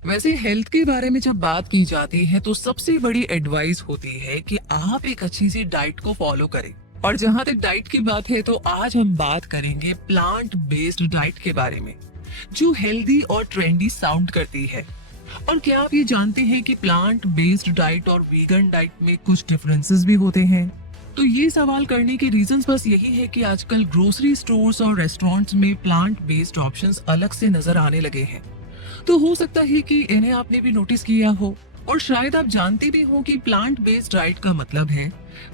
वैसे हेल्थ के बारे में जब बात की जाती है तो सबसे बड़ी एडवाइस होती है कि आप एक अच्छी सी डाइट को फॉलो करें। और जहां तक डाइट की बात है तो आज हम बात करेंगे प्लांट बेस्ड डाइट के बारे में, जो हेल्दी और ट्रेंडी साउंड करती है। और क्या आप ये जानते हैं कि प्लांट बेस्ड डाइट और वीगन डाइट में कुछ डिफरेंसेस भी होते हैं? तो ये सवाल करने के रीजंस बस यही है कि आजकल ग्रोसरी स्टोर्स और रेस्टोरेंट्स में प्लांट बेस्ड ऑप्शंस अलग से नजर आने लगे हैं। तो हो सकता है कि इन्हें आपने भी नोटिस किया हो, और शायद आप जानते भी हो कि प्लांट बेस्ड डाइट का मतलब है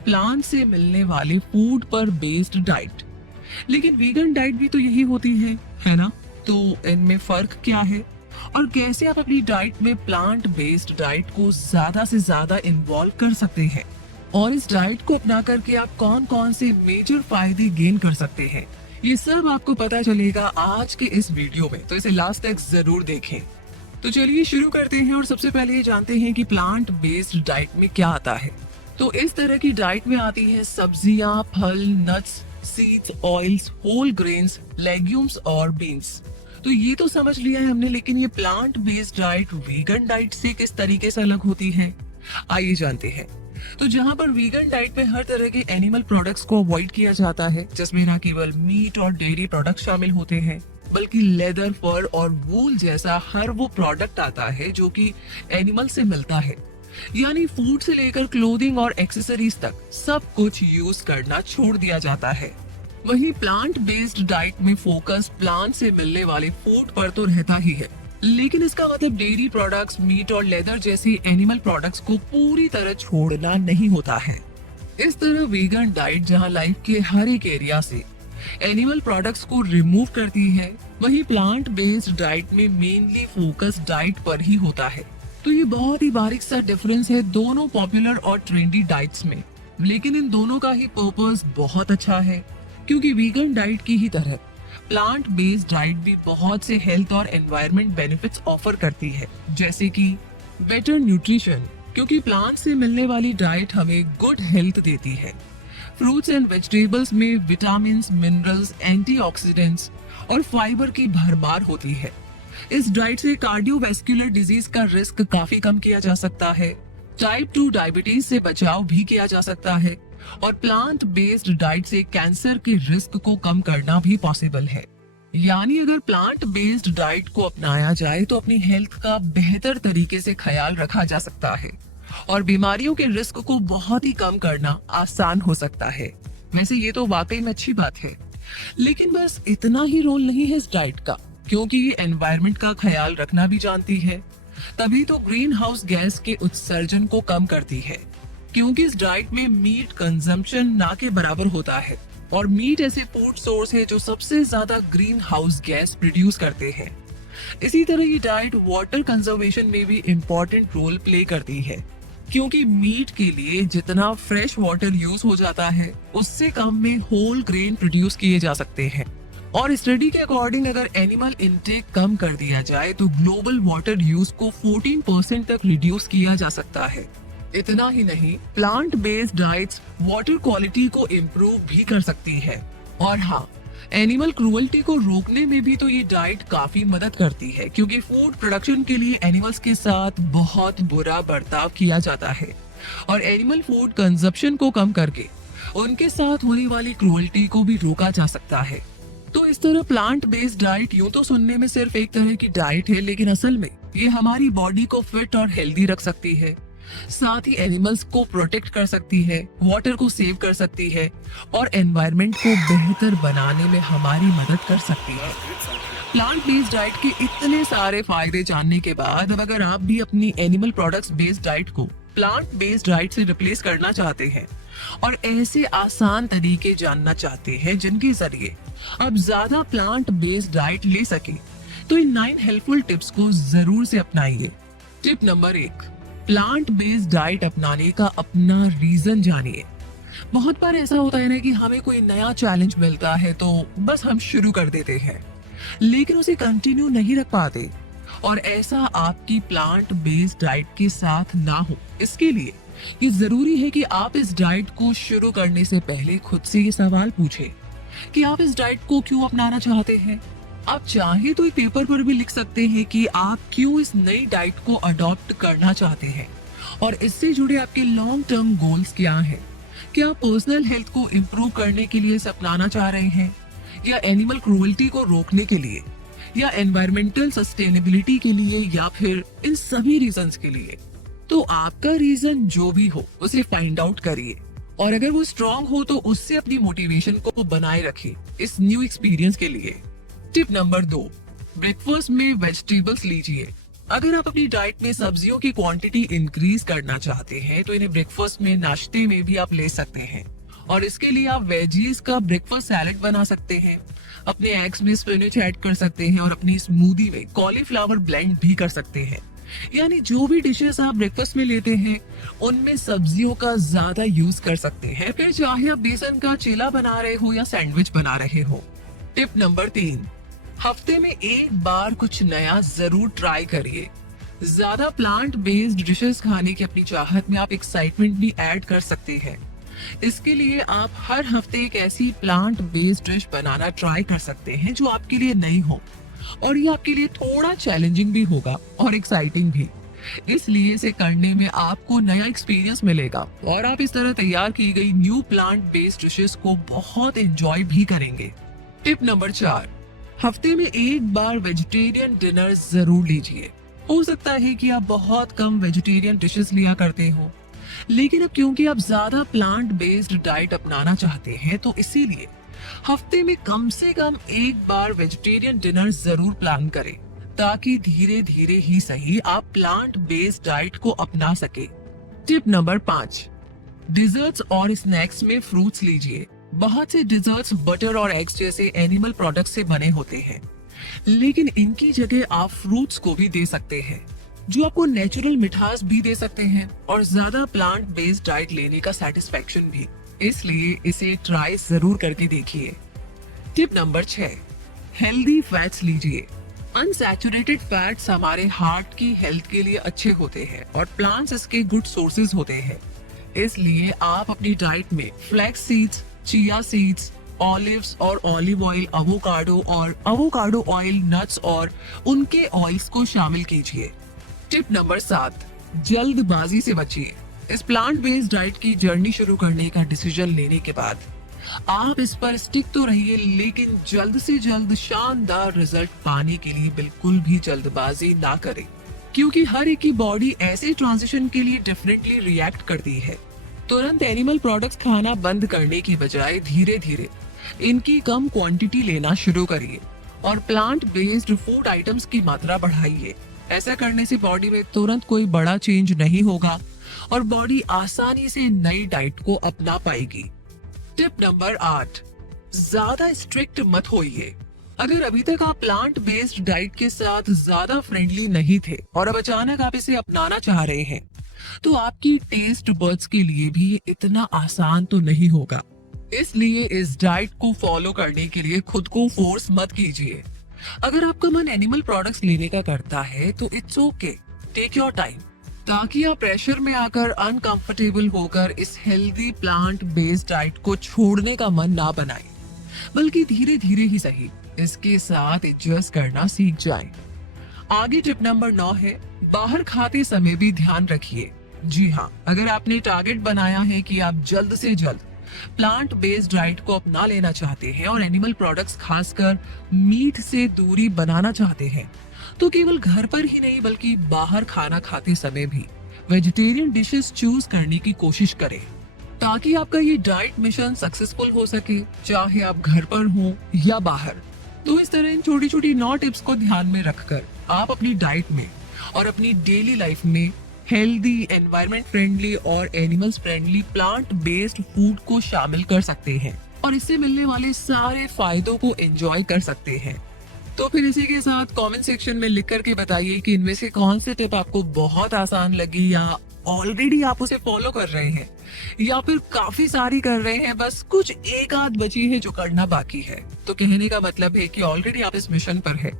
प्लांट से मिलने वाले फूड पर बेस्ड डाइट। लेकिन वीगन डाइट भी तो यही होती है ना? तो इनमें फर्क क्या है और कैसे आप अपनी डाइट में प्लांट बेस्ड डाइट को ज्यादा से ज्यादा इन्वॉल्व कर सकते हैं, और इस डाइट को अपना करके आप कौन कौन से मेजर फायदे गेन कर सकते हैं, ये सब आपको पता चलेगा आज के इस वीडियो में। तो इसे लास्ट तक जरूर देखें। तो चलिए शुरू करते हैं और सबसे पहले ये जानते हैं कि प्लांट बेस्ड डाइट में क्या आता है। तो इस तरह की डाइट में आती है सब्जियां, फल, nuts, seeds, oils, whole grains, legumes और बीन्स। तो ये तो समझ लिया है हमने, लेकिन ये plant based diet vegan diet से किस तरीके से अलग होती है, आइए जानते हैं। तो जहाँ पर वीगन डाइट में हर तरह के एनिमल प्रोडक्ट्स को अवॉइड किया जाता है, जिसमें न केवल मीट और डेयरी प्रोडक्ट्स शामिल होते हैं, बल्कि लेदर, फर और वूल जैसा हर वो प्रोडक्ट आता है जो कि एनिमल से मिलता है। यानी फूड से लेकर क्लोथिंग और एक्सेसरीज तक सब कुछ यूज करना छोड़ दिया जाता है। वहीं प्लांट बेस्ड डाइट में फोकस प्लांट से मिलने वाले फूड पर तो रहता ही है, लेकिन इसका मतलब डेयरी प्रोडक्ट्स, मीट और लेदर जैसे एनिमल प्रोडक्ट्स को पूरी तरह छोड़ना नहीं होता है। इस तरह वीगन डाइट जहां लाइफ के हर एक एरिया से एनिमल प्रोडक्ट्स को रिमूव करती है, वहीं प्लांट बेस्ड डाइट में मेनली फोकस डाइट पर ही होता है। तो ये बहुत ही बारीक सा डिफरेंस है दोनों पॉपुलर और ट्रेंडी डाइट्स में, लेकिन इन दोनों का ही पर्पस बहुत अच्छा है, क्योंकि वीगन डाइट की ही तरह प्लांट बेस्ड डाइट भी बहुत से हेल्थ और एनवायरनमेंट बेनिफिट्स ऑफर करती है, जैसे कि बेटर न्यूट्रिशन, क्योंकि प्लांट से मिलने वाली डाइट हमें गुड हेल्थ देती है। फ्रूट्स एंड वेजिटेबल्स में विटामिन, मिनरल्स, एंटीऑक्सीडेंट्स और फाइबर की भरमार होती है। इस डाइट से कार्डियोवैस्कुलर डिजीज का रिस्क काफी कम किया जा सकता है, टाइप 2 डायबिटीज से बचाव भी किया जा सकता है, और प्लांट बेस्ड डाइट से कैंसर के रिस्क को कम करना भी पॉसिबल है। यानी अगर प्लांट बेस्ड डाइट को अपनाया जाए तो अपनी हेल्थ का बेहतर तरीके से ख्याल रखा जा सकता है और बीमारियों के रिस्क को बहुत ही कम करना आसान हो सकता है। वैसे ये तो वाकई में अच्छी बात है, लेकिन बस इतना ही रोल नहीं है इस डाइट का, क्योंकि ये एनवायरनमेंट का ख्याल रखना भी जानती है। तभी तो ग्रीन हाउस गैस के उत्सर्जन को कम करती है, क्योंकि इस डाइट में मीट कंजम्पशन ना के बराबर होता है, और मीट ऐसे फूड सोर्स है जो सबसे ज्यादा ग्रीन हाउस गैस प्रोड्यूस करते हैं। इसी तरह ये डाइट वाटर कंजर्वेशन में भी इम्पोर्टेंट रोल प्ले करती है, क्योंकि मीट के लिए जितना फ्रेश वाटर यूज हो जाता है, उससे कम में होल ग्रेन प्रोड्यूस किए जा सकते हैं। और स्टडी के अकॉर्डिंग अगर एनिमल इनटेक कम कर दिया जाए तो ग्लोबल वाटर यूज को 14% तक रिड्यूस किया जा सकता है। इतना ही नहीं, plant based diets water quality को इम्प्रूव भी कर सकती है। और हाँ, एनिमल क्रूअल्टी को रोकने में भी तो ये डाइट काफी मदद करती है, क्योंकि फूड प्रोडक्शन के लिए एनिमल्स के साथ बहुत बुरा बर्ताव किया जाता है, और एनिमल फूड कंजप्शन को कम करके उनके साथ होने वाली क्रूअल्टी को भी रोका जा सकता है। तो इस तरह प्लांट बेस्ड डाइट यूं तो सुनने में सिर्फ एक तरह की डाइट है, लेकिन असल में ये हमारी बॉडी को फिट और हेल्दी रख सकती है, साथ ही एनिमल्स को प्रोटेक्ट कर सकती है, वाटर को सेव कर सकती है, और एनवायरनमेंट को बेहतर बनाने में हमारी मदद कर सकती है। प्लांट बेस्ड डाइट के इतने सारे फायदे जानने के बाद अब अगर आप भी अपनी एनिमल प्रोडक्ट्स बेस्ड डाइट को प्लांट बेस्ड डाइट से रिप्लेस करना चाहते हैं और ऐसे आसान तरीके जानना चाहते हैं जिनके जरिए अब ज्यादा प्लांट बेस्ड डाइट ले सके, तो इन 9 हेल्पफुल टिप्स को जरूर से अपनाइए। Tip number 1, plant based diet अपनाने का अपना रीजन जानिए। बहुत बार ऐसा होता है ना कि हमें कोई नया चैलेंज मिलता है तो बस हम शुरू कर देते हैं, लेकिन उसे कंटिन्यू नहीं रख पाते, और ऐसा आपकी प्लांट बेस्ड डाइट के साथ ना हो। इसके लिए ये जरूरी है कि आप इस डाइट को शुरू करने से पहले खुद से ये सवाल पूछें कि आप इस डाइट को क्यों अपनाना चाहते हैं, आप चाहे तो एक पेपर पर भी लिख सकते हैं कि आप क्यों इस नई डाइट को अडॉप्ट करना चाहते हैं और इससे जुड़े आपके लॉन्ग टर्म गोल्स क्या हैं। क्या आप पर्सनल हेल्थ को इम्प्रूव करने के लिए इसे अपनाना चाह रहे हैं, या एनिमल क्रूअल्टी को रोकने के लिए, या एनवायरमेंटल सस्टेनेबिलिटी के लिए, या फिर इन सभी रीजंस के लिए। तो आपका रीजन जो भी हो उसे फाइंड आउट करिए और अगर वो स्ट्रांग हो तो उससे अपनी मोटिवेशन को बनाए रखिए इस न्यू एक्सपीरियंस के लिए। टिप नंबर 2, ब्रेकफास्ट में वेजिटेबल्स लीजिए। अगर आप अपनी डाइट में सब्जियों की क्वांटिटी इंक्रीज करना चाहते हैं तो इन्हें ब्रेकफास्ट में नाश्ते में भी आप ले सकते हैं और इसके लिए आप वेजीज का ब्रेकफास्ट सैलेड बना सकते हैं, अपने एग्स में स्पिनच ऐड कर सकते हैं और अपनी स्मूदी में कॉलीफ्लावर ब्लेंड भी कर सकते हैं। यानी जो भी डिशेस आप ब्रेकफास्ट में लेते हैं उनमें सब्जियों का ज्यादा यूज कर सकते हैं, फिर चाहे आप बेसन का चीला बना रहे हो या सैंडविच बना रहे हो। टिप नंबर 3, हफ्ते में एक बार कुछ नया जरूर ट्राई करिए। ज्यादा प्लांट बेस्ड डिशेस खाने की अपनी चाहत में आप एक्साइटमेंट भी ऐड कर सकते हैं। इसके लिए आप हर हफ्ते एक ऐसी प्लांट बेस्ड डिश बनाना ट्राई कर सकते हैं जो आपके लिए नई हो और ये आपके लिए थोड़ा चैलेंजिंग भी होगा और एक्साइटिंग भी। इसलिए इसे करने में आपको नया एक्सपीरियंस मिलेगा और आप इस तरह तैयार की गई न्यू प्लांट बेस्ड डिशेस को बहुत एंजॉय भी करेंगे। टिप नंबर 4, हफ्ते में एक बार वेजिटेरियन डिनर जरूर लीजिए। हो सकता है कि आप बहुत कम वेजिटेरियन डिशेस लिया करते हो, लेकिन अब क्योंकि आप ज्यादा प्लांट बेस्ड डाइट अपनाना चाहते हैं तो इसीलिए हफ्ते में कम से कम एक बार वेजिटेरियन डिनर जरूर प्लान करें ताकि धीरे धीरे ही सही आप प्लांट बेस्ड डाइट को अपना सके। टिप नंबर 5, डिजर्ट्स और स्नैक्स में फ्रूट्स लीजिए। बहुत से डिजर्ट्स बटर और एग्स जैसे एनिमल प्रोडक्ट्स से बने होते हैं, लेकिन इनकी जगह आप फ्रूट्स को भी दे सकते हैं जो आपको नेचुरल मिठास भी दे सकते हैं और ज्यादा प्लांट बेस्ड डाइट लेने का सेटिस्फैक्शन भी। इसलिए इसे ट्राई जरूर करके देखिए। टिप नंबर 6, हेल्दी फैट्स लीजिए। अनसैचुरेटेड फैट्स हमारे हार्ट की हेल्थ के लिए अच्छे होते हैं और प्लांट्स इसके गुड सोर्सेज होते हैं। इसलिए आप अपनी डाइट में flax seeds, chia seeds, olives और olive oil, avocado oil, nuts और उनके ऑयल्स को शामिल कीजिए। टिप नंबर 7, जल्दबाजी से बचिए। इस प्लांट बेस्ड डाइट की जर्नी शुरू करने का डिसीजन लेने के बाद आप इस पर स्टिक तो रहिए, लेकिन जल्द से जल्द शानदार रिजल्ट पाने के लिए बिल्कुल भी जल्दबाजी ना करें, क्योंकि हर एक की बॉडी ऐसे ट्रांजिशन के लिए डिफरेंटली रिएक्ट करती है। तुरंत एनिमल प्रोडक्ट्स खाना बंद करने की बजाय धीरे धीरे इनकी कम क्वांटिटी लेना शुरू करिए और प्लांट बेस्ड फूड आइटम्स की मात्रा बढ़ाइए। ऐसा करने से बॉडी में तुरंत कोई बड़ा चेंज नहीं होगा और बॉडी आसानी से नई डाइट को अपना पाएगी। टिप नंबर 8, ज्यादा स्ट्रिक्ट मत होइए। अगर अभी तक आप प्लांट बेस्ड डाइट के साथ ज्यादा फ्रेंडली नहीं थे और अब अचानक आप इसे अपनाना चाह रहे हैं तो आपकी टेस्ट बड्स के लिए भी इतना आसान तो नहीं होगा। इसलिए इस डाइट को फॉलो करने के लिए खुद को फोर्स मत कीजिए। अगर आपका मन एनिमल प्रोडक्ट्स लेने का करता है तो it's okay, take your time, ताकि आप प्रेशर में आकर अनकंफर्टेबल होकर इस हेल्दी प्लांट बेस्ड डाइट को छोड़ने का मन ना बनाएं, बल्कि धीरे धीरे ही सही इसके साथ एडजस्ट करना सीख जाएं। आगे टिप नंबर 9 है, बाहर खाते समय भी ध्यान रखिए। जी हाँ, अगर आपने टारगेट बनाया है कि आप जल्द से जल्द प्लांट बेस्ड डाइट को अपना लेना चाहते हैं और एनिमल प्रोडक्ट्स खासकर मीट से दूरी बनाना चाहते हैं, तो केवल घर पर ही नहीं बल्कि बाहर खाना खाते समय भी वेजिटेरियन डिशेस चूज करने की कोशिश करें, ताकि आपका ये डाइट मिशन सक्सेसफुल हो सके, चाहे आप घर पर हो या बाहर। तो इस तरह इन छोटी छोटी 9 टिप्स को ध्यान में रखकर आप अपनी डाइट में और अपनी डेली लाइफ में हेल्दी, एनवायरनमेंट फ्रेंडली और animals friendly plant based food को शामिल कर सकते हैं और इससे मिलने वाले सारे फायदों को एंजॉय कर सकते हैं। तो फिर इसी के साथ कमेंट सेक्शन में लिख करके बताइए कि इनमें से कौन से टिप आपको बहुत आसान लगी, या ऑलरेडी आप उसे फॉलो कर रहे हैं, या फिर काफी सारी कर रहे हैं, बस कुछ एक आध बची है जो करना बाकी है। तो कहने का मतलब है कि ऑलरेडी आप इस मिशन पर है।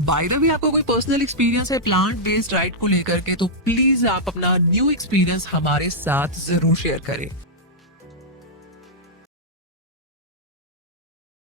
बाय द वे, आपको कोई पर्सनल एक्सपीरियंस है प्लांट बेस्ड डाइट को लेकर के तो प्लीज आप अपना न्यू एक्सपीरियंस हमारे साथ जरूर शेयर करें।